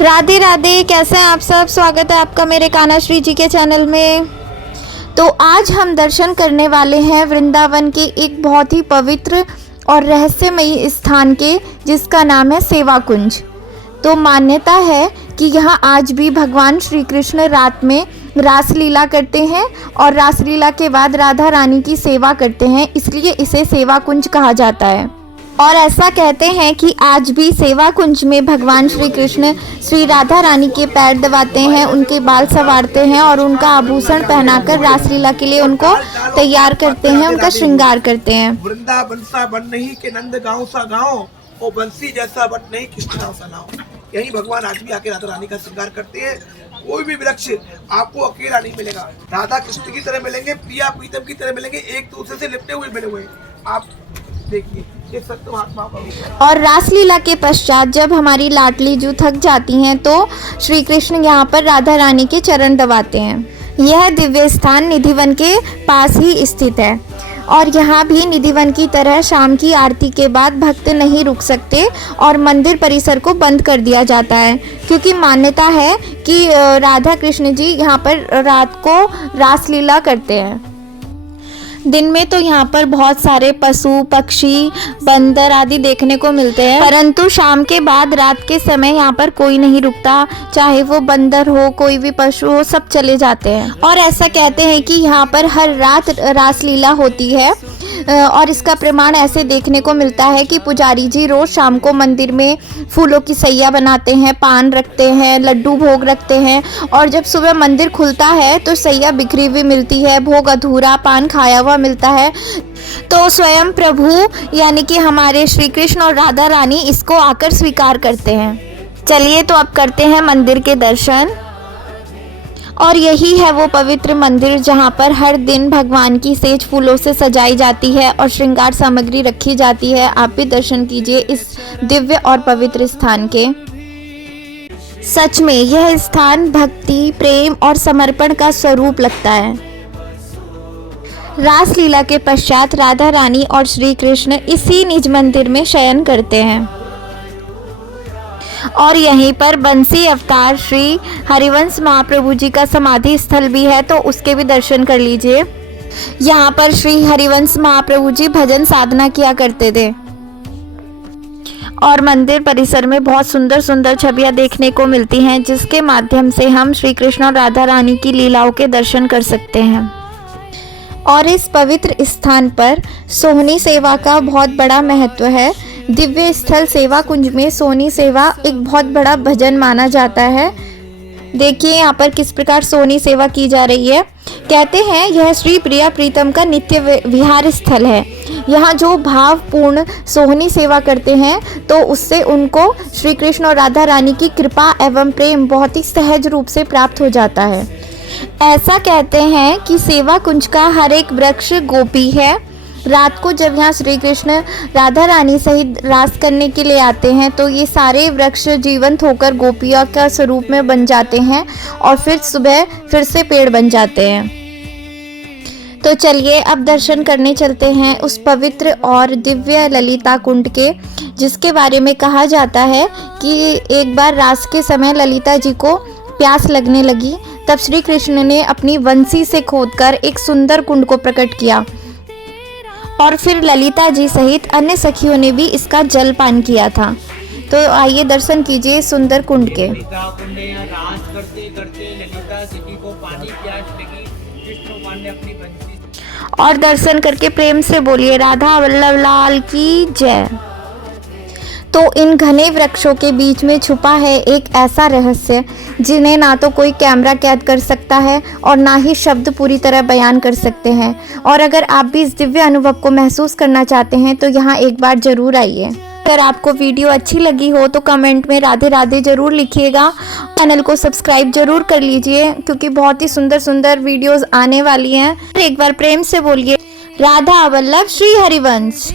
राधे राधे, कैसे हैं आप सब। स्वागत है आपका मेरे कान्हाश्री जी के चैनल में। तो आज हम दर्शन करने वाले हैं वृंदावन के एक बहुत ही पवित्र और रहस्यमयी स्थान के, जिसका नाम है सेवा कुंज। तो मान्यता है कि यहाँ आज भी भगवान श्री कृष्ण रात में रासलीला करते हैं और रासलीला के बाद राधा रानी की सेवा करते हैं, इसलिए इसे सेवा कुंज कहा जाता है। और ऐसा कहते हैं कि आज भी सेवा कुंज में भगवान श्री कृष्ण श्री राधा रानी के पैर दबाते हैं, उनके बाल संवारते हैं और उनका आभूषण पहनाकर रासलीला के लिए उनको तैयार करते हैं, उनका श्रृंगार करते हैं। वृंदावन सा बन नहीं कि नंद गाँव सा गाँव, और बंसी जैसा बन नहीं कृष्ण नाव सा नाव। यही भगवान आज भी आके राधा रानी का श्रृंगार करते हैं। कोई भी वृक्ष आपको अकेला नहीं मिलेगा, राधा कृष्ण की तरह मिलेंगे, प्रिया प्रीतम की तरह मिलेंगे, एक दूसरे से लिपटे हुए मिले हुए। आप देखिए ये सत्य महात्मा का। और रासलीला के पश्चात जब हमारी लाडली जू थक जाती हैं तो श्री कृष्ण यहाँ पर राधा रानी के चरण दबाते हैं। यह दिव्य स्थान निधिवन के पास ही स्थित है और यहाँ भी निधिवन की तरह शाम की आरती के बाद भक्त नहीं रुक सकते और मंदिर परिसर को बंद कर दिया जाता है, क्योंकि मान्यता है कि राधा कृष्ण जी यहाँ पर रात को रासलीला करते हैं। दिन में तो यहाँ पर बहुत सारे पशु पक्षी बंदर आदि देखने को मिलते हैं, परंतु शाम के बाद रात के समय यहाँ पर कोई नहीं रुकता, चाहे वो बंदर हो कोई भी पशु हो, सब चले जाते हैं। और ऐसा कहते हैं कि यहाँ पर हर रात रासलीला होती है और इसका प्रमाण ऐसे देखने को मिलता है कि पुजारी जी रोज शाम को मंदिर में फूलों की सैया बनाते हैं, पान रखते हैं, लड्डू भोग रखते हैं और जब सुबह मंदिर खुलता है तो सैया बिखरी हुई मिलती है, भोग अधूरा, पान खाया हुआ मिलता है। तो स्वयं प्रभु यानी कि हमारे श्री कृष्ण और राधा रानी इसको आकर स्वीकार करते हैं। चलिए तो अब करते हैं मंदिर के दर्शन। और यही है वो पवित्र मंदिर जहाँ पर हर दिन भगवान की सेज फूलों से सजाई जाती है और श्रृंगार सामग्री रखी जाती है। आप भी दर्शन कीजिए इस दिव्य और पवित्र स्थान के। सच में यह स्थान भक्ति, प्रेम और समर्पण का स्वरूप लगता है। रासलीला के पश्चात राधा रानी और श्री कृष्ण इसी निज मंदिर में शयन करते हैं और यहीं पर बंसी अवतार श्री हरिवंश महाप्रभु जी का समाधि स्थल भी है, तो उसके भी दर्शन कर लीजिए। यहाँ पर श्री हरिवंश महाप्रभु जी भजन साधना किया करते थे और मंदिर परिसर में बहुत सुंदर सुंदर छवियां देखने को मिलती हैं, जिसके माध्यम से हम श्री कृष्ण और राधा रानी की लीलाओं के दर्शन कर सकते हैं। और इस पवित्र स्थान पर सोहनी सेवा का बहुत बड़ा महत्व है। दिव्य स्थल सेवा कुंज में सोहनी सेवा एक बहुत बड़ा भजन माना जाता है। देखिए यहाँ पर किस प्रकार सोहनी सेवा की जा रही है। कहते हैं यह श्री प्रिया प्रीतम का नित्य विहार स्थल है। यहाँ जो भावपूर्ण सोहनी सेवा करते हैं तो उससे उनको श्री कृष्ण और राधा रानी की कृपा एवं प्रेम बहुत ही सहज रूप से प्राप्त हो जाता है। ऐसा कहते हैं कि सेवा कुंज का हर एक वृक्ष गोपी है। रात को जब यहाँ श्री कृष्ण राधा रानी सहित रास करने के लिए आते हैं तो ये सारे वृक्ष जीवंत होकर गोपियों का स्वरूप में बन जाते हैं और फिर सुबह फिर से पेड़ बन जाते हैं। तो चलिए अब दर्शन करने चलते हैं उस पवित्र और दिव्य ललिता कुंड के, जिसके बारे में कहा जाता है कि एक बार रास के समय ललिता जी को प्यास लगने लगी, तब श्री कृष्ण ने अपनी बंसी से खोदकर एक सुंदर कुंड को प्रकट किया और फिर ललिता जी सहित अन्य सखियों ने भी इसका जल पान किया था। तो आइए दर्शन कीजिए सुंदर कुंड के। और दर्शन करके प्रेम से बोलिए राधा वल्लभ लाल की जय। तो इन घने वृक्षों के बीच में छुपा है एक ऐसा रहस्य जिन्हें ना तो कोई कैमरा कैद कर सकता है और ना ही शब्द पूरी तरह बयान कर सकते हैं। और अगर आप भी इस दिव्य अनुभव को महसूस करना चाहते हैं तो यहाँ एक बार जरूर आइए। अगर आपको वीडियो अच्छी लगी हो तो कमेंट में राधे राधे जरूर लिखिएगा। चैनल को सब्सक्राइब जरूर कर लीजिए, क्योंकि बहुत ही सुंदर सुंदर वीडियोस आने वाली हैं। एक बार प्रेम से बोलिए राधा वल्लभ श्री हरिवंश।